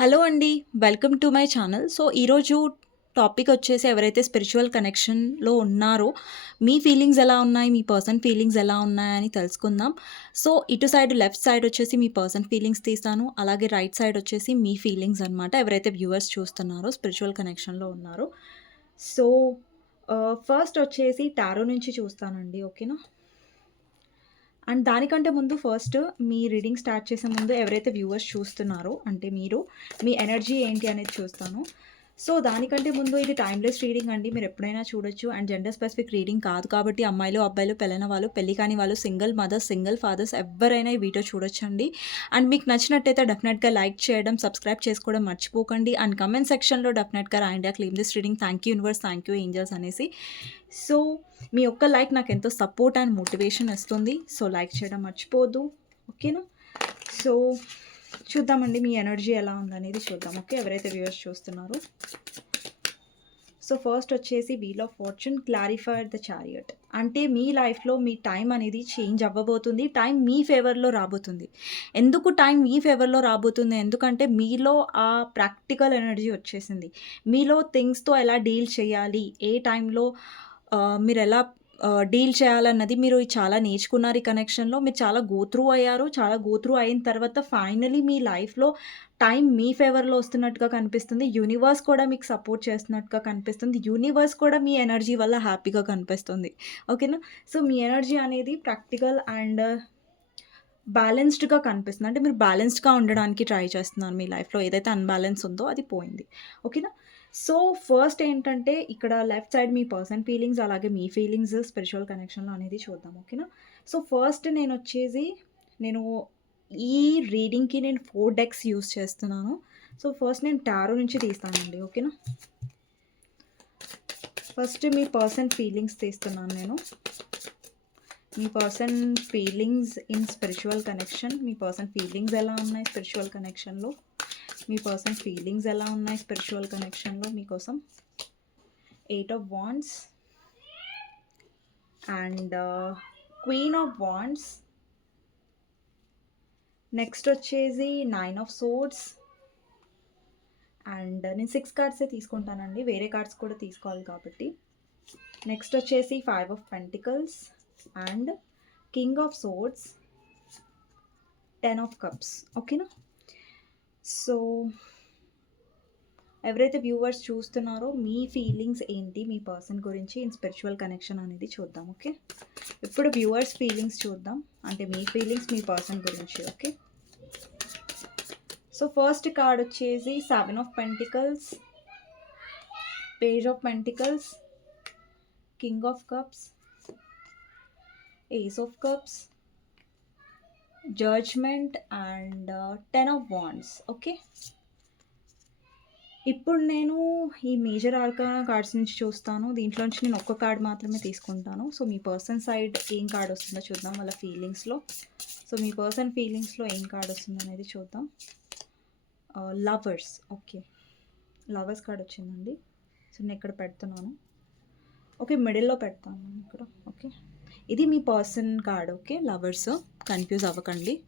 Hello అండి welcome to my channel. So ఈరోజు topic వచ్చేసి ఎవరైతే స్పిరిచువల్ కనెక్షన్లో ఉన్నారో మీ ఫీలింగ్స్ ఎలా ఉన్నాయి మీ పర్సన్ ఫీలింగ్స్ ఎలా ఉన్నాయని తెలుసుకుందాం. సో ఇటు సైడ్ లెఫ్ట్ సైడ్ వచ్చేసి మీ పర్సన్ ఫీలింగ్స్ తీస్తాను. అలాగే రైట్ సైడ్ వచ్చేసి మీ ఫీలింగ్స్ అనమాట ఎవరైతే వ్యూవర్స్ చూస్తున్నారో స్పిరిచువల్ కనెక్షన్లో ఉన్నారో. సో ఫస్ట్ వచ్చేసి టారో నుంచి చూస్తానండి ఓకేనా? అండ్ దానికంటే ముందు ఫస్ట్ మీ రీడింగ్ స్టార్ట్ చేసే ముందు ఎవరైతే వ్యూవర్స్ చూస్తున్నారో అంటే మీరు మీ ఎనర్జీ ఏంటి అనేది చూస్తాను. సో దానికంటే ముందు ఇది టైమ్లెస్ రీడింగ్ అండి. మీరు ఎప్పుడైనా చూడొచ్చు. అండ్ జెండర్ స్పెసిఫిక్ రీడింగ్ కాదు కాబట్టి అమ్మాయిలు అబ్బాయిలు పెళ్ళైన వాళ్ళు పెళ్ళి కాని వాళ్ళు సింగిల్ మదర్స్ సింగిల్ ఫాదర్స్ ఎవరైనా ఈ వీడియో చూడొచ్చండి. అండ్ మీకు నచ్చినట్టయితే డెఫినెట్గా లైక్ చేయడం సబ్స్క్రైబ్ చేసుకోవడం మర్చిపోకండి. అండ్ కమెంట్ సెక్షన్లో డెఫినెట్గా రాయండి. Claim this reading thank you universe thank you angels అనేసి. సో మీ ఒక్క లైక్ నాకు ఎంతో సపోర్ట్ అండ్ మోటివేషన్ ఇస్తుంది. సో లైక్ చేయడం మర్చిపోవద్దు. ఓకేనా సో చూద్దామండి మీ ఎనర్జీ ఎలా ఉందనేది చూద్దాం. ఓకే ఎవరైతే వ్యూవర్స్ చూస్తున్నారో. సో ఫస్ట్ వచ్చేసి wheel of fortune clarified the chariot అంటే మీ లైఫ్లో మీ టైం అనేది చేంజ్ అవ్వబోతుంది. టైం మీ ఫేవర్లో రాబోతుంది. ఎందుకు టైం మీ ఫేవర్లో రాబోతుంది? ఎందుకంటే మీలో ఆ ప్రాక్టికల్ ఎనర్జీ వచ్చేసింది. మీలో థింగ్స్తో ఎలా డీల్ చేయాలి? ఏ టైంలో మీరు ఎలా డీల్ చేయాలన్నది మీరు చాలా నేర్చుకున్నారు ఈ కనెక్షన్లో. మీరు చాలా గోత్రూ అయ్యారు. చాలా గోత్రూ అయిన తర్వాత ఫైనలీ మీ లైఫ్లో టైం మీ ఫేవర్లో వస్తున్నట్టుగా కనిపిస్తుంది. యూనివర్స్ కూడా మీకు సపోర్ట్ చేస్తున్నట్టుగా కనిపిస్తుంది. యూనివర్స్ కూడా మీ ఎనర్జీ వల్ల హ్యాపీగా కనిపిస్తుంది. ఓకేనా? సో మీ ఎనర్జీ అనేది ప్రాక్టికల్ అండ్ బ్యాలెన్స్డ్గా కనిపిస్తుంది. అంటే మీరు బ్యాలెన్స్డ్గా ఉండడానికి ట్రై చేస్తున్నారు మీ లైఫ్లో. ఏదైతే అన్బ్యాలెన్స్ ఉందో అది పోయింది. ఓకేనా? సో ఫస్ట్ ఏంటంటే ఇక్కడ లెఫ్ట్ సైడ్ మీ పర్సన్ ఫీలింగ్స్ అలాగే మీ ఫీలింగ్స్ స్పిరిచువల్ కనెక్షన్లో అనేది చూద్దాం ఓకేనా? సో ఫస్ట్ నేను వచ్చేసి నేను ఈ రీడింగ్కి నేను ఫోర్ డెక్స్ యూస్ చేస్తున్నాను. సో ఫస్ట్ నేను టారో నుంచి తీస్తానండి ఓకేనా? ఫస్ట్ మీ పర్సన్ ఫీలింగ్స్ తీస్తున్నాను నేను. మీ person feelings in spiritual connection me person feelings ఎలా ఉన్నాయి స్పిరిచువల్ కనెక్షన్లో? మీ పర్సన్ ఫీలింగ్స్ ఎలా ఉన్నాయి స్పిరిచువల్ కనెక్షన్లో మీకోసం? Eight of wands and queen of wands. Next వచ్చేసి నైన్ ఆఫ్ సోడ్స్ అండ్ నేను సిక్స్ కార్డ్సే తీసుకుంటానండి వేరే కార్డ్స్ కూడా తీసుకోవాలి కాబట్టి. నెక్స్ట్ వచ్చేసి five of pentacles and king of swords ten of cups ఓకేనా? సో ఎవరైతే వ్యూవర్స్ చూస్తున్నారో మీ ఫీలింగ్స్ ఏంటి? మీ పర్సన్ గురించి ఇన్ స్పిరిచువల్ కనెక్షన్ అనేది చూద్దాం ఓకే ఇప్పుడు వ్యూవర్స్ ఫీలింగ్స్ చూద్దాం. అంటే మీ ఫీలింగ్స్ మీ పర్సన్ గురించి ఓకే సో ఫస్ట్ కార్డ్ వచ్చేసి seven of pentacles page of pentacles king of cups ace of cups judgement and ten of wands okay? ఇప్పుడు నేను ఈ మేజర్ ఆర్కా కార్డ్స్ నుంచి చూస్తాను. దీంట్లో నుంచి నేను ఒక్క కార్డ్ మాత్రమే తీసుకుంటాను. సో మీ పర్సన్ సైడ్ ఏం కార్డ్ వస్తుందో చూద్దాం వాళ్ళ ఫీలింగ్స్లో. సో మీ పర్సన్ ఫీలింగ్స్లో ఏం కార్డ్ వస్తుంది అనేది చూద్దాం. Lovers okay? లవర్స్ కార్డ్ వచ్చిందండి. సో నేను ఇక్కడ పెడుతున్నాను. ఓకే మిడిల్లో పెడతాను ఇక్కడ ఓకే? ఇది మీ person card okay? Lovers confuse అవ్వకండి.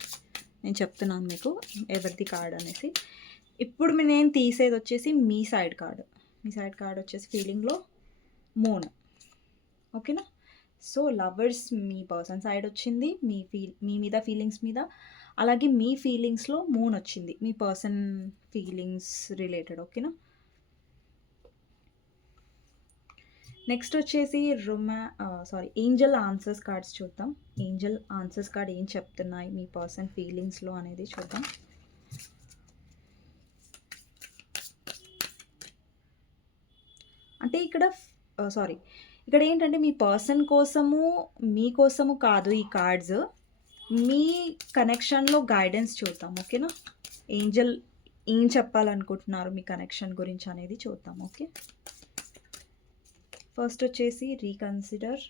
నేను చెప్తున్నాను మీకు ఎవరిది కార్డ్ అనేసి. ఇప్పుడు నేను తీసేది వచ్చేసి మీ సైడ్ కార్డు. మీ సైడ్ కార్డ్ వచ్చేసి ఫీలింగ్లో మూన్. ఓకేనా? సో లవర్స్ మీ పర్సన్ సైడ్ వచ్చింది మీ ఫీల్ మీ మీద ఫీలింగ్స్ మీద. అలాగే మీ ఫీలింగ్స్లో మూన్ వచ్చింది మీ పర్సన్ ఫీలింగ్స్ రిలేటెడ్ ఓకేనా? నెక్స్ట్ వచ్చేసి రొమా సారీ ఏంజల్ ఆన్సర్స్ కార్డ్స్ చూద్దాం. ఏంజల్ ఆన్సర్స్ కార్డ్ ఏం చెప్తున్నాయి? మీ పర్సన్ ఫీలింగ్స్లో అనేది చూద్దాం. అంటే ఇక్కడ సారీ ఇక్కడ ఏంటంటే మీ పర్సన్ కోసము మీకోసము కాదు ఈ కార్డ్స్. మీ కనెక్షన్లో గైడెన్స్ చూద్దాం ఓకేనా? ఏంజల్ ఏం చెప్పాలనుకుంటున్నారు మీ కనెక్షన్ గురించి అనేది చూద్దాం ఓకే? ఫస్ట్ వచ్చేసి reconsider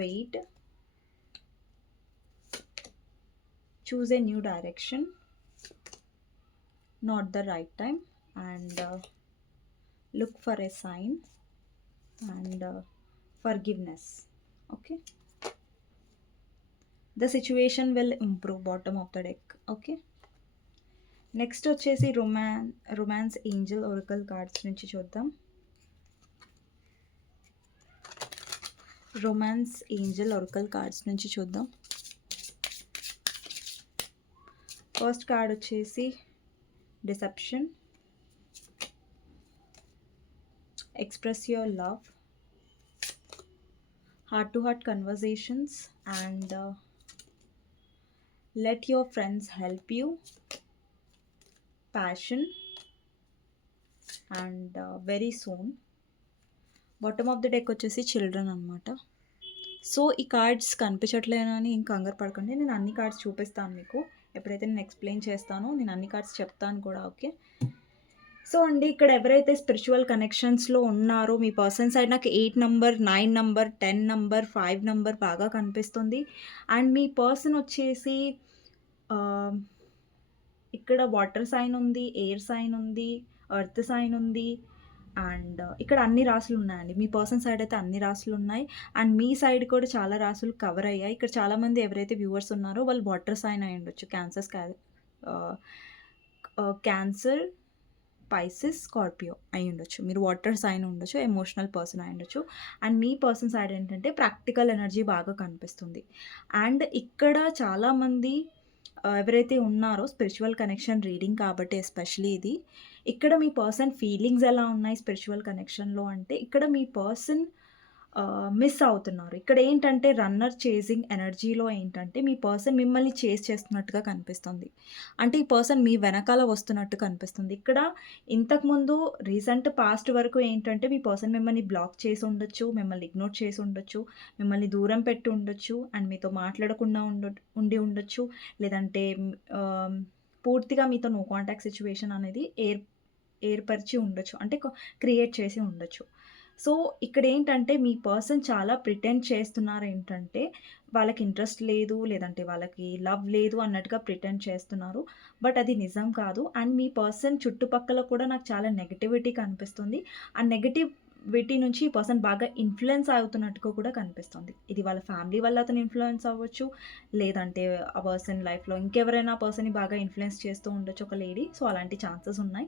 wait choose a new direction not the right time and look for a sign and forgiveness okay the situation will improve bottom of the deck okay next వచ్చేసి రొమాన్ romance angel oracle cards నుంచి చూద్దాం. Romance angel oracle cards నుంచి చూద్దాం. First card వచ్చేసి deception express your love heart to heart conversations and let your friends help you passion. And very soon bottom of the deck వచ్చేసి children అనమాట so ఈ cards కనిపించట్లేనని ఇంకా కంగారు పడకండి. నేను అన్ని కార్డ్స్ చూపిస్తాను మీకు. ఎప్పుడైతే నేను ఎక్స్ప్లెయిన్ చేస్తానో నేను అన్ని కార్డ్స్ చెప్తాను కూడా ఓకే? సో అండి ఇక్కడ ఎవరైతే స్పిరిచువల్ కనెక్షన్స్లో ఉన్నారో మీ పర్సన్ సైడ్ నాకు eight number nine number ten number five number బాగా కనిపిస్తుంది. అండ్ మీ పర్సన్ వచ్చేసి ఇక్కడ వాటర్ సైన్ ఉంది ఎయిర్ సైన్ ఉంది ఎర్త్ సైన్ ఉంది అండ్ ఇక్కడ అన్ని రాసులు ఉన్నాయండి. మీ పర్సన్ సైడ్ అయితే అన్ని రాసులు ఉన్నాయి. అండ్ మీ సైడ్ కూడా చాలా రాసులు కవర్ అయ్యాయి. ఇక్కడ చాలామంది ఎవరైతే వ్యూవర్స్ ఉన్నారో వాళ్ళు వాటర్ సైన్ అయి ఉండొచ్చు. క్యాన్సర్స్ క్యాన్సర్ పైసిస్ స్కార్పియో అయి ఉండొచ్చు. మీరు వాటర్ సైన్ ఉండొచ్చు ఎమోషనల్ పర్సన్ అయి ఉండొచ్చు. అండ్ మీ పర్సన్ సైడ్ ఏంటంటే ప్రాక్టికల్ ఎనర్జీ బాగా కనిపిస్తుంది. అండ్ ఇక్కడ చాలామంది ఎవరైతే ఉన్నారో స్పిరిచువల్ కనెక్షన్ రీడింగ్ కాబట్టి ఎస్పెషలీ ఇది ఇక్కడ మీ పర్సన్ ఫీలింగ్స్ ఎలా ఉన్నాయి స్పిరిచువల్ కనెక్షన్లో అంటే ఇక్కడ మీ పర్సన్ మిస్ అవుతున్నారు. ఇక్కడ ఏంటంటే రన్నర్ చేసింగ్ ఎనర్జీలో ఏంటంటే మీ పర్సన్ మిమ్మల్ని చేస్ చేస్తున్నట్టుగా కనిపిస్తుంది. అంటే ఈ పర్సన్ మీ వెనకాల వస్తున్నట్టు కనిపిస్తుంది. ఇక్కడ ఇంతకుముందు రీసెంట్ పాస్ట్ వరకు ఏంటంటే మీ పర్సన్ మిమ్మల్ని బ్లాక్ చేసి ఉండొచ్చు మిమ్మల్ని ఇగ్నోర్ చేసి ఉండొచ్చు మిమ్మల్ని దూరం పెట్టి ఉండొచ్చు అండ్ మీతో మాట్లాడకుండా ఉండ ఉండి ఉండొచ్చు లేదంటే పూర్తిగా మీతో నో కాంటాక్ట్ సిచ్యువేషన్ అనేది ఏర్ ఏర్పరిచి ఉండొచ్చు. అంటే క్రియేట్ చేసి ఉండొచ్చు. సో ఇక్కడ ఏంటంటే మీ పర్సన్ చాలా ప్రిటెండ్ చేస్తున్నారు ఏంటంటే వాళ్ళకి ఇంట్రెస్ట్ లేదు లేదంటే వాళ్ళకి లవ్ లేదు అన్నట్టుగా ప్రిటెండ్ చేస్తున్నారు. బట్ అది నిజం కాదు. అండ్ మీ పర్సన్ చుట్టుపక్కల కూడా నాకు చాలా నెగటివిటీ కనిపిస్తుంది. ఆ వీటి నుంచి ఈ పర్సన్ బాగా ఇన్ఫ్లుయెన్స్ అవుతున్నట్టుగా కూడా కనిపిస్తుంది. ఇది వాళ్ళ ఫ్యామిలీ వల్ల అతను ఇన్ఫ్లుయెన్స్ అవ్వచ్చు లేదంటే ఆ పర్సన్ లైఫ్లో ఇంకెవరైనా పర్సన్ని బాగా ఇన్ఫ్లుయెన్స్ చేస్తూ ఉండొచ్చు ఒక లేడీ. సో అలాంటి ఛాన్సెస్ ఉన్నాయి.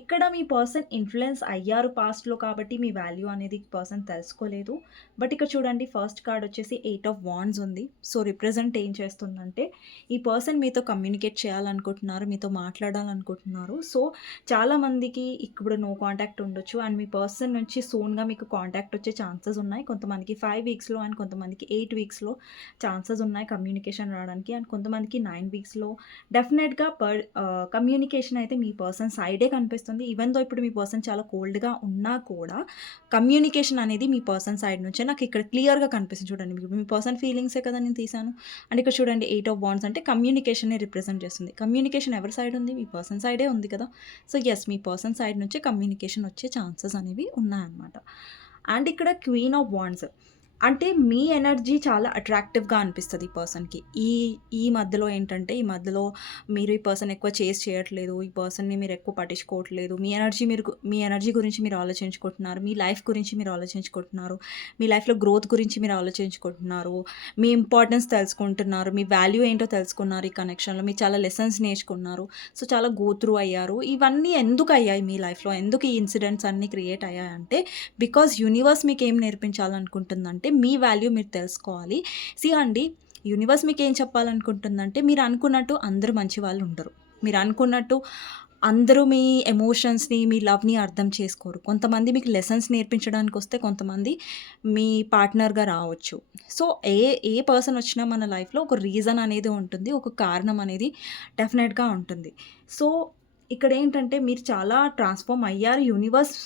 ఇక్కడ మీ పర్సన్ ఇన్ఫ్లుయెన్స్ అయ్యారు పాస్ట్లో కాబట్టి మీ వాల్యూ అనేది పర్సన్ తెలుసుకోలేదు. బట్ ఇక్కడ చూడండి ఫస్ట్ కార్డ్ వచ్చేసి ఎయిట్ ఆఫ్ వాన్స్ ఉంది. సో రిప్రజెంట్ ఏం చేస్తుందంటే ఈ పర్సన్ మీతో కమ్యూనికేట్ చేయాలనుకుంటున్నారు మీతో మాట్లాడాలనుకుంటున్నారు. సో చాలామందికి ఇప్పుడు నో కాంటాక్ట్ ఉండొచ్చు. అండ్ మీ పర్సన్ నుంచి సోన్గా మీకు కాంటాక్ట్ వచ్చే ఛాన్సెస్ ఉన్నాయి. కొంతమందికి ఫైవ్ వీక్స్లో అండ్ కొంతమందికి ఎయిట్ వీక్స్లో ఛాన్సెస్ ఉన్నాయి కమ్యూనికేషన్ రావడానికి. అండ్ కొంతమందికి నైన్ వీక్స్లో డెఫినెట్గా పర్ కమ్యూనికేషన్ అయితే మీ పర్సన్ సైడే కనిపిస్తుంది. ఈవెన్ దో ఇప్పుడు మీ పర్సన్ చాలా కోల్డ్గా ఉన్నా కూడా కమ్యూనికేషన్ అనేది మీ పర్సన్ సైడ్ నుంచే నాకు ఇక్కడ క్లియర్గా కనిపిస్తుంది. చూడండి మీ పర్సన్ ఫీలింగ్సే కదా నేను తీశాను. అండ్ ఇక్కడ చూడండి ఎయిట్ ఆఫ్ బాండ్స్ అంటే కమ్యూనికేషన్ రిప్రజెంట్ చేస్తుంది. కమ్యూనికేషన్ ఎవరి సైడ్ ఉంది? మీ పర్సన్ సైడే ఉంది కదా. సో ఎస్ మీ పర్సన్ సైడ్ నుంచే కమ్యూనికేషన్ వచ్చే ఛాన్సెస్ అనేవి ఉన్నాయన్నమాట. అండ్ ఇక్కడ క్వీన్ ఆఫ్ బాండ్స్ అంటే మీ ఎనర్జీ చాలా అట్రాక్టివ్గా అనిపిస్తుంది ఈ పర్సన్కి. ఈ ఈ మధ్యలో ఏంటంటే ఈ మధ్యలో మీరు ఈ పర్సన్ ఎక్కువ చేస్ చేయట్లేదు ఈ పర్సన్ని మీరు ఎక్కువ పట్టించుకోవట్లేదు మీ ఎనర్జీ మీరు మీ ఎనర్జీ గురించి మీరు ఆలోచించుకుంటున్నారు మీ లైఫ్ గురించి మీరు ఆలోచించుకుంటున్నారు మీ లైఫ్లో గ్రోత్ గురించి మీరు ఆలోచించుకుంటున్నారు మీ ఇంపార్టెన్స్ తెలుసుకుంటున్నారు మీ వాల్యూ ఏంటో తెలుసుకున్నారు ఈ కనెక్షన్లో మీరు చాలా లెసన్స్ నేర్చుకున్నారు. సో చాలా గోత్రు అయ్యారు. ఇవన్నీ ఎందుకు అయ్యాయి మీ లైఫ్లో? ఎందుకు ఈ ఇన్సిడెంట్స్ అన్నీ క్రియేట్ అయ్యాయి అంటే బికాజ్ యూనివర్స్ మీకు ఏం నేర్పించాలనుకుంటుందంటే మీ వాల్యూ మీరు తెలుసుకోవాలి. సి అండి యూనివర్స్ మీకు ఏం చెప్పాలనుకుంటుందంటే మీరు అనుకున్నట్టు అందరూ మంచి వాళ్ళు ఉండరు. మీరు అనుకున్నట్టు అందరూ మీ ఎమోషన్స్ని మీ లవ్ని అర్థం చేసుకోరు. కొంతమంది మీకు లెసన్స్ నేర్పించడానికి వస్తే కొంతమంది మీ పార్ట్నర్గా రావచ్చు. సో ఏ ఏ పర్సన్ వచ్చినా మన లైఫ్లో ఒక రీజన్ అనేది ఉంటుంది ఒక కారణం అనేది డెఫినెట్గా ఉంటుంది. సో ఇక్కడ ఏంటంటే మీరు చాలా ట్రాన్స్ఫార్మ్ అయ్యారు యూనివర్స్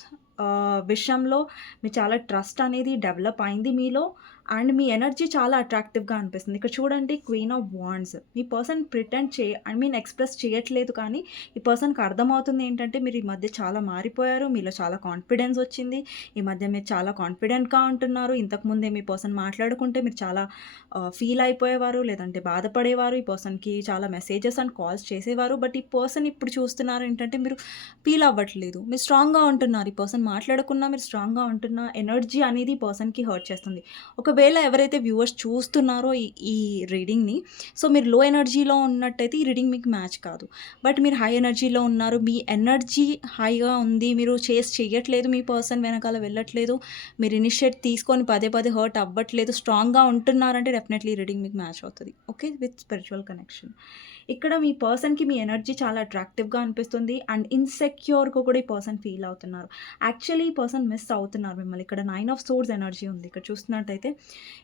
విషయంలో మీ చాలా ట్రస్ట్ అనేది డెవలప్ అయింది మీలో. అండ్ మీ ఎనర్జీ చాలా అట్రాక్టివ్గా అనిపిస్తుంది. ఇక్కడ చూడండి క్వీన్ ఆఫ్ వాండ్స్ మీ పర్సన్ ప్రిటెండ్ చే ఐ మీన్ ఎక్స్ప్రెస్ చేయట్లేదు కానీ ఈ పర్సన్కి అర్థమవుతుంది ఏంటంటే మీరు ఈ మధ్య చాలా మారిపోయారు మీలో చాలా కాన్ఫిడెన్స్ వచ్చింది. ఈ మధ్య మీరు చాలా కాన్ఫిడెంట్గా ఉంటున్నారు. ఇంతకుముందే మీ పర్సన్ మాట్లాడుకుంటే మీరు చాలా ఫీల్ అయిపోయేవారు లేదంటే బాధపడేవారు. ఈ పర్సన్కి చాలా మెసేజెస్ అండ్ కాల్స్ చేసేవారు. బట్ ఈ పర్సన్ ఇప్పుడు చూస్తున్నారు ఏంటంటే మీరు ఫీల్ అవ్వట్లేదు. మీరు స్ట్రాంగ్గా ఉంటున్నారు. ఈ పర్సన్ మాట్లాడకున్నా మీరు స్ట్రాంగ్గా ఉంటున్న ఎనర్జీ అనేది పర్సన్కి హర్ట్ చేస్తుంది. ఒక ఒకవేళ ఎవరైతే వ్యూవర్స్ చూస్తున్నారో ఈ ఈ రీడింగ్‌ని సో, మీరు లో ఎనర్జీలో ఉన్నట్టయితే ఈ రీడింగ్ మీకు మ్యాచ్ కాదు. బట్ మీరు హై ఎనర్జీలో ఉన్నారు. మీ ఎనర్జీ హైగా ఉంది. మీరు చేస్ చేయట్లేదు మీ పర్సన్ వెనకాల వెళ్ళట్లేదు. మీరు ఇనిషియేట్ తీసుకొని పదే పదే హర్ట్ అవ్వట్లేదు. స్ట్రాంగ్‌గా ఉంటున్నారంటే డెఫినెట్‌లీ రీడింగ్ మీకు మ్యాచ్ అవుతుంది ఓకే. With spiritual connection. ఇక్కడ మీ పర్సన్‌కి మీ ఎనర్జీ చాలా అట్రాక్టివ్‌గా అనిపిస్తుంది. అండ్ ఇన్‌సెక్యూర్‌గా కూడా ఈ పర్సన్ ఫీల్ అవుతున్నారు. యాక్చువల్లీ ఈ పర్సన్ మిస్ అవుతున్నారు మిమ్మల్ని. ఇక్కడ నైన్ ఆఫ్ సోర్స్ ఎనర్జీ ఉంది. ఇక్కడ చూస్తున్నట్టయితే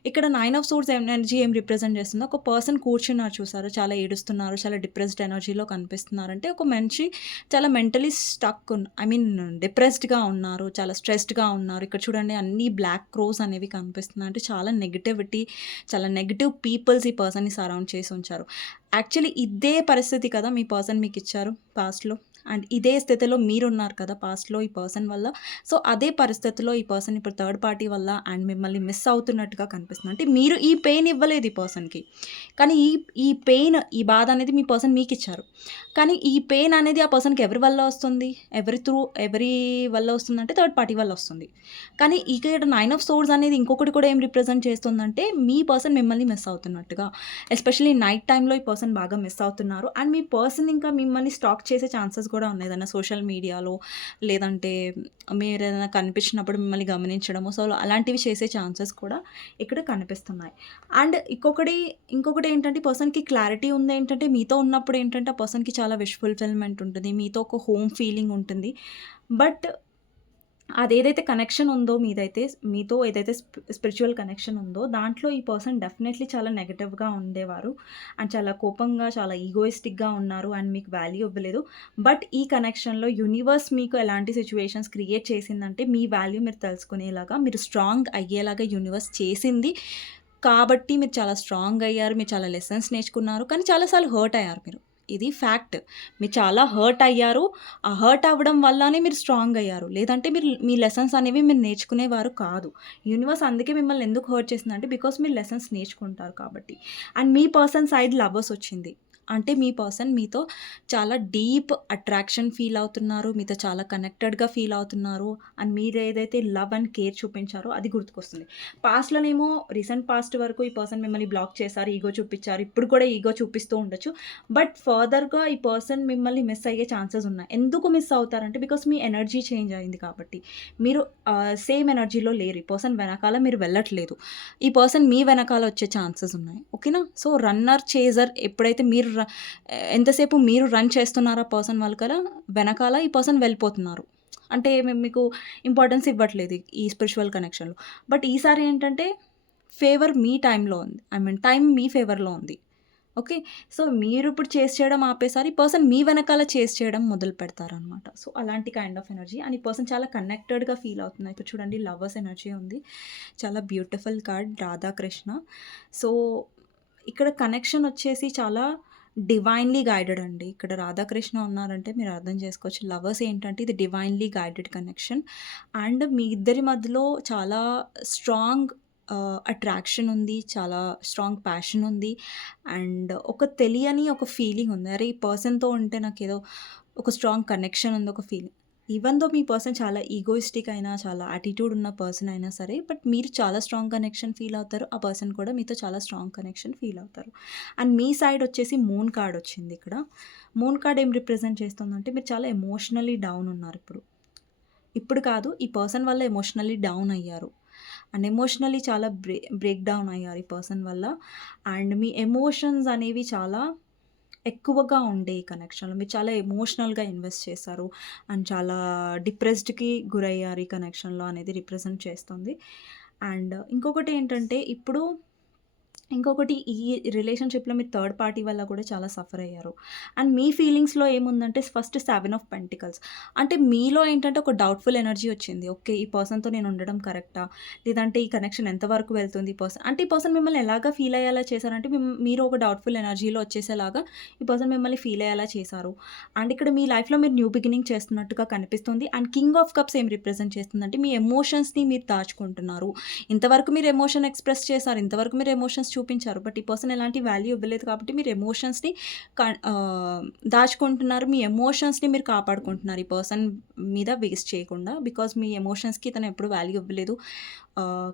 ఇక్కడ నైన్ ఆఫ్ సోర్స్ ఎనర్జీ ఏం రిప్రజెంట్ చేస్తుందో ఒక పర్సన్ కూర్చున్నారు చూసారు చాలా ఏడుస్తున్నారు. చాలా డిప్రెస్డ్ ఎనర్జీలో కనిపిస్తున్నారు. అంటే ఒక మనిషి చాలా మెంటలీ స్టక్ ఐ మీన్ డిప్రెస్డ్‌గా ఉన్నారు. చాలా స్ట్రెస్డ్‌గా ఉన్నారు. ఇక్కడ చూడండి అన్ని బ్లాక్ క్రోస్ అనేవి కనిపిస్తున్నాయి. అంటే చాలా నెగటివిటీ, చాలా నెగిటివ్ పీపుల్స్ ఈ పర్సన్‌ని సరౌండ్ చేసి ఉంచారు. యాక్చువల్లీ ఇదే పరిస్థితి కదా మీ పర్సన్ మీకిచ్చారు పాస్ట్‌లో. అండ్ ఇదే స్థితిలో మీరున్నారు కదా పాస్ట్‌లో ఈ పర్సన్ వల్ల. సో, అదే పరిస్థితిలో ఈ పర్సన్ ఇప్పుడు థర్డ్ పార్టీ వల్ల అండ్ మిమ్మల్ని మిస్ అవుతున్నట్టుగా కనిపిస్తుంది. అంటే మీరు ఈ పెయిన్ ఇవ్వలేదు ఈ పర్సన్‌కి. కానీ ఈ ఈ పెయిన్, ఈ బాధ అనేది మీ పర్సన్ మీకు ఇచ్చారు కానీ ఈ పెయిన్ అనేది ఆ పర్సన్‌కి ఎవరి వల్ల వస్తుంది? ఎవరి త్రూ ఎవరి వల్ల వస్తుందంటే థర్డ్ పార్టీ వల్ల వస్తుంది. కానీ ఇక్కడ నైన్ ఆఫ్ సోర్స్ అనేది ఇంకొకటి కూడా ఏం రిప్రజెంట్ చేస్తుందంటే మీ పర్సన్ మిమ్మల్ని మిస్ అవుతున్నట్టుగా. ఎస్పెషల్లీ నైట్ టైంలో ఈ పర్సన్ బాగా మిస్ అవుతున్నారు. అండ్ మీ పర్సన్ ఇంకా మిమ్మల్ని స్టాక్ చేసే ఛాన్సెస్ కూడా ఉన్నాయి. ఏదైనా సోషల్ మీడియాలో లేదంటే మీరు ఏదైనా కనిపించినప్పుడు మిమ్మల్ని గమనించడము. సో, అలాంటివి చేసే ఛాన్సెస్ కూడా ఇక్కడ కనిపిస్తున్నాయి. అండ్ ఇంకొకటి ఇంకొకటి ఏంటంటే పర్సన్‌కి క్లారిటీ ఉంది ఏంటంటే మీతో ఉన్నప్పుడు ఏంటంటే ఆ పర్సన్‌కి చాలా విష్ ఫుల్‌ఫిల్‌మెంట్ ఉంటుంది. మీతో ఒక హోమ్ ఫీలింగ్ ఉంటుంది. బట్ అదేదైతే కనెక్షన్ ఉందో మీదైతే మీతో ఏదైతే స్పిరిచువల్ కనెక్షన్ ఉందో దాంట్లో ఈ పర్సన్ డెఫినెట్‌లీ చాలా నెగటివ్గా ఉండేవారు. అండ్ చాలా కోపంగా, చాలా ఈగోయిస్టిక్‌గా ఉన్నారు. అండ్ మీకు వాల్యూ ఇవ్వలేదు. బట్ ఈ కనెక్షన్‌లో యూనివర్స్ మీకు ఎలాంటి సిచ్యువేషన్స్ క్రియేట్ చేసిందంటే మీ వాల్యూ మీరు తెలుసుకునేలాగా, మీరు స్ట్రాంగ్ అయ్యేలాగా యూనివర్స్ చేసింది. కాబట్టి మీరు చాలా స్ట్రాంగ్ అయ్యారు. మీరు చాలా లెసన్స్ నేర్చుకున్నారు. కానీ చాలాసార్లు హర్ట్ అయ్యారు మీరు. ఇది ఫ్యాక్ట్. మీరు చాలా హర్ట్ అయ్యారు. ఆ హర్ట్ అవ్వడం వల్లనే మీరు స్ట్రాంగ్ అయ్యారు. లేదంటే మీరు మీ లెసన్స్ అనేవి మీరు నేర్చుకునేవారు కాదు. యూనివర్స్ అందుకే మిమ్మల్ని ఎందుకు హర్ట్ చేసిందంటే బికాస్ మీరు లెసన్స్ నేర్చుకుంటారు కాబట్టి. అండ్ మీ పర్సన్ సైడ్ లవర్స్ వచ్చింది. అంటే మీ పర్సన్ మీతో చాలా డీప్ అట్రాక్షన్ ఫీల్ అవుతున్నారు. మీతో చాలా కనెక్టెడ్‌గా ఫీల్ అవుతున్నారు. అండ్ మీరు ఏదైతే లవ్ అండ్ కేర్ చూపించారో అది గుర్తుకొస్తుంది. పాస్ట్‌లోనేమో రీసెంట్ పాస్ట్ వరకు ఈ పర్సన్ మిమ్మల్ని బ్లాక్ చేశారు. ఈగో చూపించారు. ఇప్పుడు కూడా ఈగో చూపిస్తూ ఉండొచ్చు. బట్ ఫర్దర్‌గా ఈ పర్సన్ మిమ్మల్ని మిస్ అయ్యే ఛాన్సెస్ ఉన్నాయి. ఎందుకు మిస్ అవుతారంటే బికాస్ మీ ఎనర్జీ చేంజ్ అయింది కాబట్టి. మీరు సేమ్ ఎనర్జీలో లేరు. ఈ పర్సన్ వెనకాల మీరు వెళ్ళట్లేదు. ఈ పర్సన్ మీ వెనకాల వచ్చే ఛాన్సెస్ ఉన్నాయి. ఓకేనా? సో, రన్నర్, చేజర్ ఎప్పుడైతే మీరు ఎంతసేపు మీరు రన్ చేస్తున్నారా ఆ పర్సన్ వాళ్ళకల వెనకాల ఈ పర్సన్ వెళ్ళిపోతున్నారు. అంటే మేము మీకు ఇంపార్టెన్స్ ఇవ్వట్లేదు ఈ స్పిరిచువల్ కనెక్షన్‌లో. బట్ ఈసారి ఏంటంటే ఫేవర్ మీ టైంలో ఉంది. ఐ మీన్ టైం మీ ఫేవర్‌లో ఉంది. ఓకే. సో, మీరు ఇప్పుడు చేస్ చేయడం ఆపేసారి పర్సన్ మీ వెనకాల చేస్ చేయడం మొదలు పెడతారనమాట. సో, అలాంటి కైండ్ ఆఫ్ ఎనర్జీ అండ్ ఈ పర్సన్ చాలా కనెక్టెడ్‌గా ఫీల్ అవుతుంది ఇక్కడ చూడండి లవర్స్ ఎనర్జీ ఉంది. చాలా బ్యూటిఫుల్ కార్డ్ రాధాకృష్ణ. సో, ఇక్కడ కనెక్షన్ వచ్చేసి చాలా డివైన్‌లీ గైడెడ్ అండి. ఇక్కడ రాధాకృష్ణ ఉన్నారంటే మీరు అర్థం చేసుకోవచ్చు. లవర్స్ ఏంటంటే ఇది డివైన్‌లీ గైడెడ్ కనెక్షన్. అండ్ మీ ఇద్దరి మధ్యలో చాలా స్ట్రాంగ్ అట్రాక్షన్ uh, ఉంది. చాలా స్ట్రాంగ్ ప్యాషన్ ఉంది. అండ్ ఒక తెలియని ఒక ఫీలింగ్ ఉంది. అరే! ఈ పర్సన్‌తో ఉంటే నాకు ఏదో ఒక స్ట్రాంగ్ కనెక్షన్ ఉంది. ఒక ఫీలింగ్. ఈవెన్ దో మీ పర్సన్ చాలా ఈగోయిస్టిక్ అయినా, చాలా యాటిట్యూడ్ ఉన్న పర్సన్ అయినా సరే, బట్ మీరు చాలా స్ట్రాంగ్ కనెక్షన్ ఫీల్ అవుతారు. ఆ పర్సన్ కూడా మీతో చాలా స్ట్రాంగ్ కనెక్షన్ ఫీల్ అవుతారు. అండ్ మీ సైడ్ వచ్చేసి మూన్ కార్డ్ వచ్చింది ఇక్కడ. మూన్ కార్డ్ ఏం రిప్రజెంట్ చేస్తుందంటే మీరు చాలా ఎమోషనల్లీ డౌన్ ఉన్నారు ఇప్పుడు. ఇప్పుడు కాదు ఈ పర్సన్ వల్ల ఎమోషనల్లీ డౌన్ అయ్యారు. అండ్ ఎమోషనల్లీ చాలా బ్రే బ్రేక్ డౌన్ అయ్యారు ఈ పర్సన్ వల్ల. అండ్ మీ ఎమోషన్స్ అనేవి చాలా ఎక్కువగా ఉండే ఈ కనెక్షన్‌లో. మీరు చాలా ఎమోషనల్‌గా ఇన్వెస్ట్ చేశారు. అండ్ చాలా డిప్రెస్డ్‌కి గురయ్యారు ఈ కనెక్షన్‌లో అనేది రిప్రజెంట్ చేస్తుంది. అండ్ ఇంకొకటి ఏంటంటే ఇప్పుడు ఇంకొకటి ఈ రిలేషన్‌షిప్‌లో మీరు థర్డ్ పార్టీ వల్ల కూడా చాలా సఫర్ అయ్యారు. అండ్ మీ ఫీలింగ్స్‌లో ఏముందంటే ఫస్ట్ సెవెన్ ఆఫ్ పెంటికల్స్. అంటే మీలో ఏంటంటే ఒక డౌట్‌ఫుల్ ఎనర్జీ వచ్చింది. ఓకే. ఈ పర్సన్‌తో నేను ఉండడం కరెక్టా? లేదంటే ఈ కనెక్షన్ ఎంతవరకు వెళ్తుంది ఈ పర్సన్ అంటే ఈ పర్సన్ మిమ్మల్ని ఎలాగా ఫీల్ అయ్యేలా చేశారంటే మీరు ఒక డౌట్‌ఫుల్ ఎనర్జీలో వచ్చేసేలాగా ఈ పర్సన్ మిమ్మల్ని ఫీల్ అయ్యేలా చేశారు. అండ్ ఇక్కడ మీ లైఫ్‌లో మీరు న్యూ బిగినింగ్ చేస్తున్నట్టుగా కనిపిస్తుంది. అండ్ కింగ్ ఆఫ్ కప్స్ ఏం రిప్రజెంట్ చేస్తుందంటే మీ ఎమోషన్స్‌ని మీరు దాచుకుంటున్నారు. ఇంతవరకు మీరు ఎమోషన్ ఎక్స్‌ప్రెస్ చేశారు. ఇంతవరకు మీరు ఎమోషన్స్ చూపించారు. బట్ ఈ పర్సన్ ఎలాంటి వాల్యూ ఇవ్వలేదు కాబట్టి మీరు ఎమోషన్స్‌ని క దాచుకుంటున్నారు. మీ ఎమోషన్స్‌ని మీరు కాపాడుకుంటున్నారు. ఈ పర్సన్ మీద వేస్ట్ చేయకుండా. బికాజ్ మీ ఎమోషన్స్‌కి తను ఎప్పుడు వాల్యూ ఇవ్వలేదు.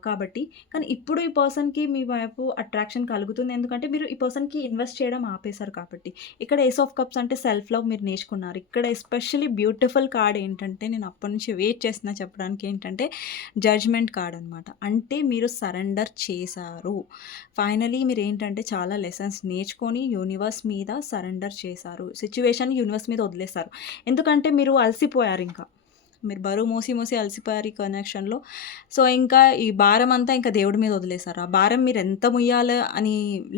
కాబట్టి కానీ ఇప్పుడు ఈ పర్సన్‌కి మీ వైపు అట్రాక్షన్ కలుగుతుంది. ఎందుకంటే మీరు ఈ పర్సన్‌కి ఇన్వెస్ట్ చేయడం ఆపేశారు కాబట్టి. ఇక్కడ ఏస్ ఆఫ్ కప్స్ అంటే సెల్ఫ్ లవ్ మీరు నేర్చుకున్నారు. ఇక్కడ ఎస్పెషల్లీ బ్యూటిఫుల్ కార్డ్ ఏంటంటే నేను అప్పటినుంచి వెయిట్ చేస్తున్నా చెప్పడానికి ఏంటంటే జడ్జ్‌మెంట్ కార్డ్ అనమాట. అంటే మీరు సరెండర్ చేశారు. ఫైనలీ మీరు ఏంటంటే చాలా లెసన్స్ నేర్చుకొని యూనివర్స్ మీద సరెండర్ చేశారు. సిచ్యువేషన్ యూనివర్స్ మీద వదిలేశారు ఎందుకంటే మీరు అలసిపోయారు ఇంకా మీరు బరువు మోసి మోసి అలసిపోయారు ఈ కనెక్షన్‌లో. సో, ఇంకా ఈ భారం అంతా ఇంకా దేవుడి మీద వదిలేశారు ఆ భారం మీరు ఎంత ముయ్యాలి అని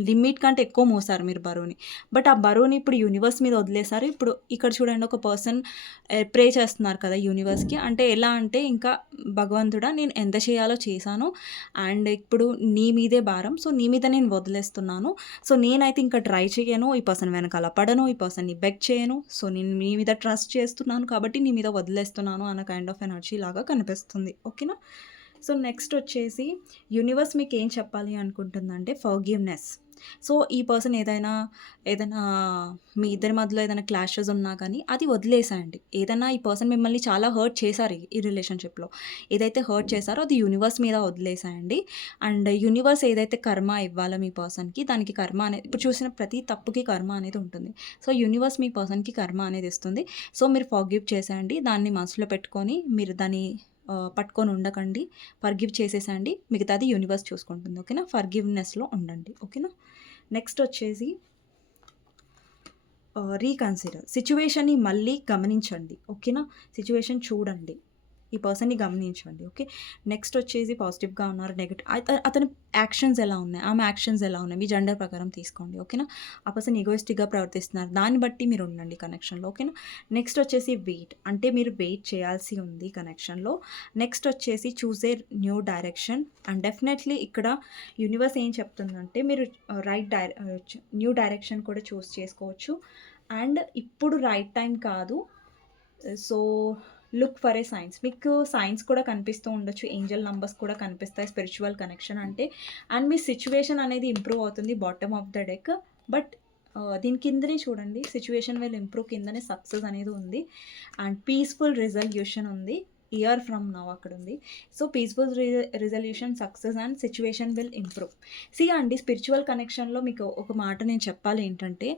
లిమిట్ కంటే ఎక్కువ మోసారు మీరు బరువుని. బట్ ఆ బరువుని ఇప్పుడు యూనివర్స్ మీద వదిలేశారు ఇప్పుడు ఇక్కడ చూడండి ఒక పర్సన్ ప్రే చేస్తున్నారు కదా యూనివర్స్‌కి. అంటే ఎలా అంటే ఇంకా భగవంతుడా నేను ఎంత చేయాలో చేశాను. అండ్ ఇప్పుడు నీ మీదే భారం. సో, నీ మీద నేను వదిలేస్తున్నాను. సో, నేనైతే ఇంకా ట్రై చేయను. ఈ పర్సన్ వెనకాల పడను. ఈ పర్సన్‌ని బెక్ చేయను. సో, నేను నీ మీద ట్రస్ట్ చేస్తున్నాను కాబట్టి నీ మీద వదిలేస్తున్నాను అన్న కైండ్ ఆఫ్ ఎనర్జీ లాగా కనిపిస్తుంది. ఓకేనా? సో, నెక్స్ట్ వచ్చేసి యూనివర్స్ మీకు ఏం చెప్పాలి అనుకుంటుందంటే ఫర్‌గివ్‌నెస్. సో, ఈ పర్సన్ ఏదైనా, ఏదైనా మీ ఇద్దరి మధ్యలో ఏదైనా క్లాషెస్ ఉన్నా కానీ అది వదిలేసేయండి. ఏదైనా ఈ పర్సన్ మిమ్మల్ని చాలా హర్ట్ చేశారు ఈ రిలేషన్‌షిప్‌లో. ఏదైతే హర్ట్ చేశారో అది యూనివర్స్ మీద వదిలేసేయండి. అండ్ యూనివర్స్ ఏదైతే కర్మ ఇవ్వాలో మీ పర్సన్‌కి దానికి కర్మ అనేది ఇప్పుడు చూసిన ప్రతి తప్పుకి కర్మ అనేది ఉంటుంది. సో, యూనివర్స్ మీ పర్సన్‌కి కర్మ అనేది ఇస్తుంది. సో, మీరు ఫర్‌గివ్ చేసేయండి. దాన్ని మనసులో పెట్టుకొని మీరు దాన్ని పట్టుకొని ఉండకండి. ఫర్‌గివ్ చేసేసండి మిగతాది యూనివర్స్ చూసుకుంటుంది. ఓకేనా? ఫర్‌గివ్‌నెస్‌లో ఉండండి. ఓకేనా? నెక్స్ట్ వచ్చేసి రీకన్సిడర్. సిచ్యువేషన్ని మళ్ళీ గమనించండి. ఓకేనా? సిచ్యువేషన్ చూడండి. ఈ పర్సన్‌ని గమనించండి. ఓకే. నెక్స్ట్ వచ్చేసి పాజిటివ్‌గా ఉన్నారు. నెగిటివ్ అతని యాక్షన్స్ ఎలా ఉన్నాయి? ఆమె యాక్షన్స్ ఎలా ఉన్నాయి? మీ జెండర్ ప్రకారం తీసుకోండి. ఓకేనా? ఆ పర్సన్ ఈగోయిస్టిక్గా ప్రవర్తిస్తున్నారు. దాన్ని బట్టి మీరు ఉండండి కనెక్షన్‌లో. ఓకేనా? నెక్స్ట్ వచ్చేసి వెయిట్. అంటే మీరు వెయిట్ చేయాల్సి ఉంది కనెక్షన్‌లో. నెక్స్ట్ వచ్చేసి choose a new direction and definitely ఇక్కడ యూనివర్స్ ఏం చెప్తుందంటే మీరు రైట్ డైర్ న్యూ డైరెక్షన్ కూడా చూస్ చేసుకోవచ్చు. అండ్ ఇప్పుడు రైట్ టైం కాదు. So, look for a signs. మీకు సైన్స్ కూడా కనిపిస్తూ ఉండొచ్చు. ఏంజెల్ నంబర్స్ కూడా కనిపిస్తాయి స్పిరిచువల్ కనెక్షన్ అంటే. అండ్ మీ సిచ్యువేషన్ అనేది ఇంప్రూవ్ అవుతుంది bottom of the deck. But దీని కిందనే చూడండి సిచ్యువేషన్ వెల్ ఇంప్రూవ్ కిందనే సక్సెస్ అనేది ఉంది. అండ్ పీస్‌ఫుల్ రిజల్యూషన్ ఉంది. ఇయర్ ఫ్రమ్ నా అక్కడ ఉంది so, peaceful resolution success and situation will improve. See అండి స్పిరిచువల్ కనెక్షన్‌లో మీకు ఒక మాట నేను చెప్పాలి ఏంటంటే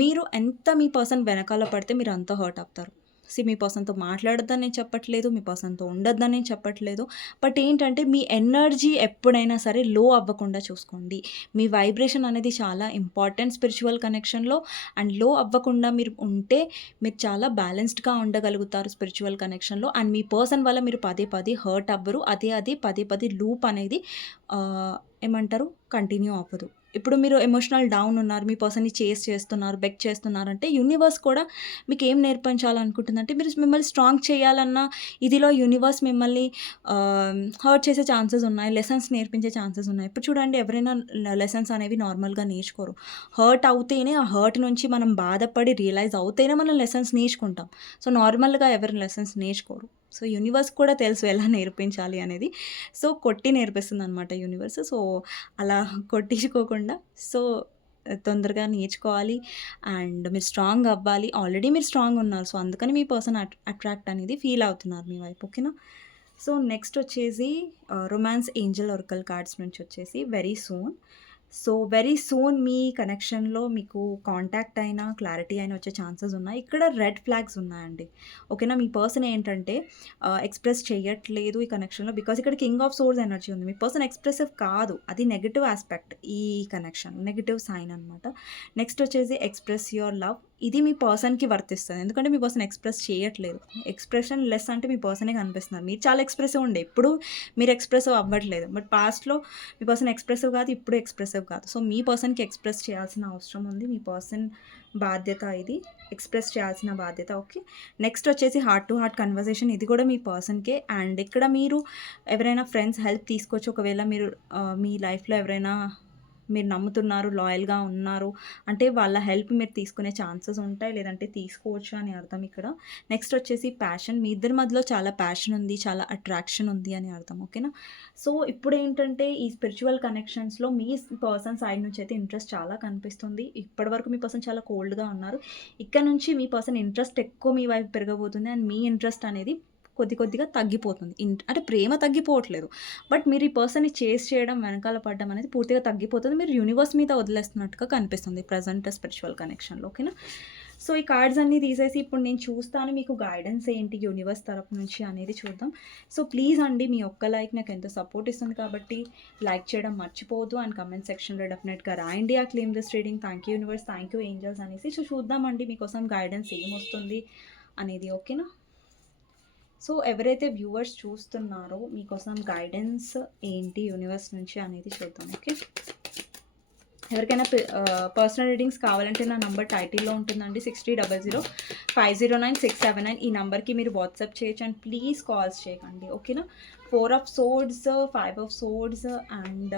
మీరు ఎంత మీ పర్సన్ వెనకాల పడితే మీరు అంత హర్ట్ అవుతారు. సి మీ పర్సన్‌తో మాట్లాడొద్దని నేను చెప్పట్లేదు. మీ పర్సన్‌తో ఉండొద్దని నేను చెప్పట్లేదు. బట్ ఏంటంటే మీ ఎనర్జీ ఎప్పుడైనా సరే లో అవ్వకుండా చూసుకోండి. మీ వైబ్రేషన్ అనేది చాలా ఇంపార్టెంట్ స్పిరిచువల్ కనెక్షన్‌లో. అండ్లో అవ్వకుండా మీరు ఉంటే మీరు చాలా బ్యాలెన్స్డ్‌గా ఉండగలుగుతారు స్పిరిచువల్ కనెక్షన్‌లో. అండ్ మీ పర్సన్ వల్ల మీరు పదే పదే హర్ట్ అవ్వరు. అదే అది పదే పదే లూప్ అనేది ఏమంటారు కంటిన్యూ అవ్వదు. ఇప్పుడు మీరు ఎమోషనల్ డౌన్ ఉన్నారు. మీ పర్సన్‌ని చేస్ చేస్తున్నారు. బెక్ చేస్తున్నారు అంటే యూనివర్స్ కూడా మీకు ఏం నేర్పించాలనుకుంటుందంటే మీరు మిమ్మల్ని స్ట్రాంగ్ చేయాలన్న ఇదిలో యూనివర్స్ మిమ్మల్ని హర్ట్ చేసే ఛాన్సెస్ ఉన్నాయి. లెసన్స్ నేర్పించే ఛాన్సెస్ ఉన్నాయి. ఇప్పుడు చూడండి ఎవరైనా లెసన్స్ అనేవి నార్మల్‌గా నేర్చుకోరు. హర్ట్ అవుతేనే ఆ హర్ట్ నుంచి మనం బాధపడి రియలైజ్ అవుతేనే మనం లెసన్స్ నేర్చుకుంటాం. సో, నార్మల్‌గా ఎవరు లెసన్స్ నేర్చుకోరు. సో, యూనివర్స్ కూడా తెలుసు ఎలా నేర్పించాలి అనేది. సో, కొట్టి నేర్పిస్తుంది అనమాట యూనివర్స్. సో, అలా కొట్టించుకోకుండా సో, తొందరగా నేర్చుకోవాలి. అండ్ మీరు స్ట్రాంగ్ అవ్వాలి. ఆల్రెడీ మీరు స్ట్రాంగ్ ఉన్నారు. సో, అందుకని మీ పర్సన్ అట్ అట్రాక్ట్ అనేది ఫీల్ అవుతున్నారు మీ వైపు. ఓకేనా? సో, నెక్స్ట్ వచ్చేసి రొమాన్స్ ఏంజెల్ ఒరకల్ కార్డ్స్ నుంచి వచ్చేసి very soon. So, very soon మీ కనెక్షన్‌లో మీకు కాంటాక్ట్ అయినా, క్లారిటీ అయినా వచ్చే ఛాన్సెస్ ఉన్నాయి. ఇక్కడ రెడ్ ఫ్లాగ్స్ ఉన్నాయండి. ఓకేనా? మీ పర్సన్ ఏంటంటే ఎక్స్‌ప్రెస్ చేయట్లేదు ఈ కనెక్షన్‌లో. బికాస్ ఇక్కడ కింగ్ ఆఫ్ సోర్స్ ఎనర్జీ ఉంది. మీ పర్సన్ ఎక్స్‌ప్రెసివ్ కాదు. అది నెగిటివ్ ఆస్పెక్ట్ ఈ కనెక్షన్. నెగెటివ్ సైన్ అనమాట. నెక్స్ట్ వచ్చేసి ఎక్స్‌ప్రెస్ యువర్ లవ్. ఇది మీ పర్సన్‌కి వర్తిస్తుంది ఎందుకంటే మీ పర్సన్ ఎక్స్‌ప్రెస్ చేయట్లేదు. ఎక్స్‌ప్రెషన్ లెస్ అంటే మీ పర్సనే కనిపిస్తున్నారు. మీరు చాలా ఎక్స్‌ప్రెసివ్ ఉండే. ఇప్పుడు మీరు ఎక్స్‌ప్రెసివ్ అవ్వట్లేదు. బట్ పాస్ట్‌లో మీ పర్సన్ ఎక్స్‌ప్రెసివ్ కాదు. ఇప్పుడు ఎక్స్‌ప్రెసివ్ కాదు. సో, మీ పర్సన్‌కి ఎక్స్‌ప్రెస్ చేయాల్సిన అవసరం ఉంది. మీ పర్సన్ బాధ్యత ఇది. ఎక్స్‌ప్రెస్ చేయాల్సిన బాధ్యత. ఓకే. నెక్స్ట్ వచ్చేసి హార్ట్ టు హార్ట్ కన్వర్సేషన్ ఇది కూడా మీ పర్సన్‌కే. అండ్ ఇక్కడ మీరు ఎవరైనా ఫ్రెండ్స్ హెల్ప్ తీసుకోవచ్చు. ఒకవేళ మీరు మీ లైఫ్‌లో ఎవరైనా మీరు నమ్ముతున్నారు, లాయల్‌గా ఉన్నారు అంటే వాళ్ళ హెల్ప్ మీరు తీసుకునే ఛాన్సెస్ ఉంటాయి. లేదంటే తీసుకోవచ్చు అని అర్థం ఇక్కడ. నెక్స్ట్ వచ్చేసి ప్యాషన్. మీ ఇద్దరి మధ్యలో చాలా ప్యాషన్ ఉంది. చాలా అట్రాక్షన్ ఉంది అని అర్థం. ఓకేనా? సో, ఇప్పుడు ఏంటంటే ఈ స్పిరిచువల్ కనెక్షన్స్‌లో మీ పర్సన్ సైడ్ నుంచి అయితే ఇంట్రెస్ట్ చాలా కనిపిస్తుంది. ఇప్పటివరకు మీ పర్సన్ చాలా కోల్డ్‌గా ఉన్నారు. ఇక్కడ నుంచి మీ పర్సన్ ఇంట్రెస్ట్ ఎక్కువ మీ వైపు పెరగబోతుంది. అండ్ మీ ఇంట్రెస్ట్ అనేది కొద్ది కొద్దిగా తగ్గిపోతుంది. అంటే ప్రేమ తగ్గిపోవట్లేదు. బట్ మీరు ఈ పర్సన్ని చేస్ చేయడం వెనకాల పడడం అనేది పూర్తిగా తగ్గిపోతుంది. మీరు యూనివర్స్ మీద వదిలేస్తున్నట్టుగా కనిపిస్తుంది ప్రజెంట్ స్పిరిచువల్ కనెక్షన్లో ఓకేనా? సో ఈ కార్డ్స్ అన్నీ తీసేసి ఇప్పుడు నేను చూస్తాను మీకు గైడెన్స్ ఏంటి యూనివర్స్ తరపు నుంచి అనేది చూద్దాం. సో ప్లీజ్ అండి మీ ఒక్క లైక్ నాకు ఎంతో సపోర్ట్ ఇస్తుంది కాబట్టి లైక్ చేయడం మర్చిపోవద్దు అండ్ కమెంట్ సెక్షన్లో డెఫినెట్గా రాయండి ఆ claim this reading. Thank you universe. Thank you angels అనేసి. సో చూద్దామండి మీకోసం గైడెన్స్ ఏం వస్తుంది అనేది ఓకేనా? సో ఎవరైతే వ్యూవర్స్ చూస్తున్నారో మీకోసం గైడెన్స్ ఏంటి యూనివర్స్ నుంచి అనేది చూద్దాం ఓకే ఎవరికైనా పర్సనల్ రీడింగ్స్ కావాలంటే నా నంబర్ టైటిల్లో ఉంటుందండి six three double zero five zero nine six seven nine ఈ నెంబర్కి మీరు వాట్సాప్ చేయొచ్చు అండ్ ప్లీజ్ కాల్స్ చేయకండి ఓకేనా four of swords five of swords and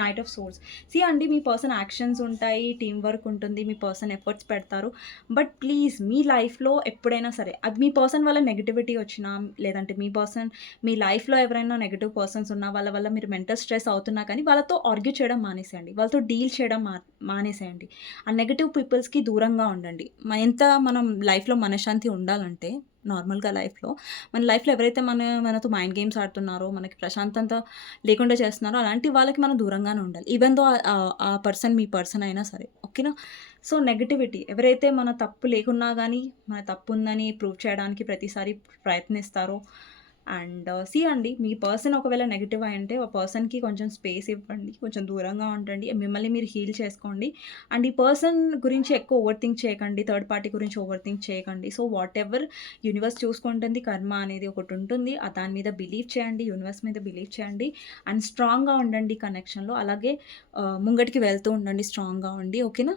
knight of swords see అండి మీ పర్సన్ యాక్షన్స్ ఉంటాయి టీం వర్క్ ఉంటుంది మీ పర్సన్ ఎఫర్ట్స్ పెడతారు. బట్ ప్లీజ్ మీ లైఫ్లో ఎప్పుడైనా సరే అది మీ పర్సన్ వల్ల నెగిటివిటీ వచ్చినా లేదంటే మీ పర్సన్ మీ లైఫ్లో ఎవరైనా నెగిటివ్ పర్సన్స్ ఉన్నా వాళ్ళ వల్ల మీరు మెంటల్ స్ట్రెస్ అవుతున్నా కానీ వాళ్ళతో ఆర్గ్యూ చేయడం మానేసేయండి. వాళ్ళతో డీల్ చేయడం మా మానేసేయండి. ఆ నెగిటివ్ పీపుల్స్కి దూరంగా ఉండండి. ఎంత మనం లైఫ్లో మనశ్శాంతి ఉండాలంటే నార్మల్గా లైఫ్లో మన లైఫ్లో ఎవరైతే మన మనతో మైండ్ గేమ్స్ ఆడుతున్నారో మనకి ప్రశాంతత లేకుండా చేస్తున్నారో అలాంటి వాళ్ళకి మనం దూరంగానే ఉండాలి. ఈవెన్ దో ఆ పర్సన్ మీ పర్సన్ అయినా సరే. ఓకేనా సో నెగటివిటీ ఎవరైతే మన తప్పు లేకున్నా కానీ మన తప్పు ఉందని ప్రూవ్ చేయడానికి ప్రతిసారి ప్రయత్నిస్తారో అండ్ uh, సి అండి మీ పర్సన్ ఒకవేళ నెగిటివ్ అంటే ఆ పర్సన్కి కొంచెం స్పేస్ ఇవ్వండి కొంచెం దూరంగా ఉండండి మిమ్మల్ని మీరు హీల్ చేసుకోండి. అండ్ ఈ పర్సన్ గురించి ఎక్కువ ఓవర్ థింక్ చేయకండి థర్డ్ పార్టీ గురించి ఓవర్ థింక్ చేయకండి. సో వాట్ ఎవర్ యూనివర్స్ చూసుకుంటుంది కర్మ అనేది ఒకటి ఉంటుంది ఆ దాని మీద బిలీవ్ చేయండి యూనివర్స్ మీద బిలీవ్ చేయండి. అండ్ స్ట్రాంగ్గా ఉండండి కనెక్షన్లో అలాగే uh, ముంగటికి వెళ్తూ ఉండండి స్ట్రాంగ్గా ఉండి ఓకేనా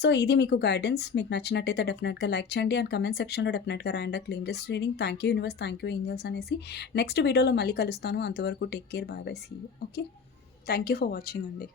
సో ఇది మీకు గైడెన్స్ మీకు నచ్చినట్టయితే డెఫినెట్గా లైక్ చేయండి. అండ్ కమెంట్ సెక్షన్లో డెఫినెట్గా రాయండి. Claim just reading thank you universe thank you angels అనేసి నెక్స్ట్ వీడియోలో మళ్ళీ కలుస్తాను. అంతవరకు take care bye bye see you okay thank you for watching అండి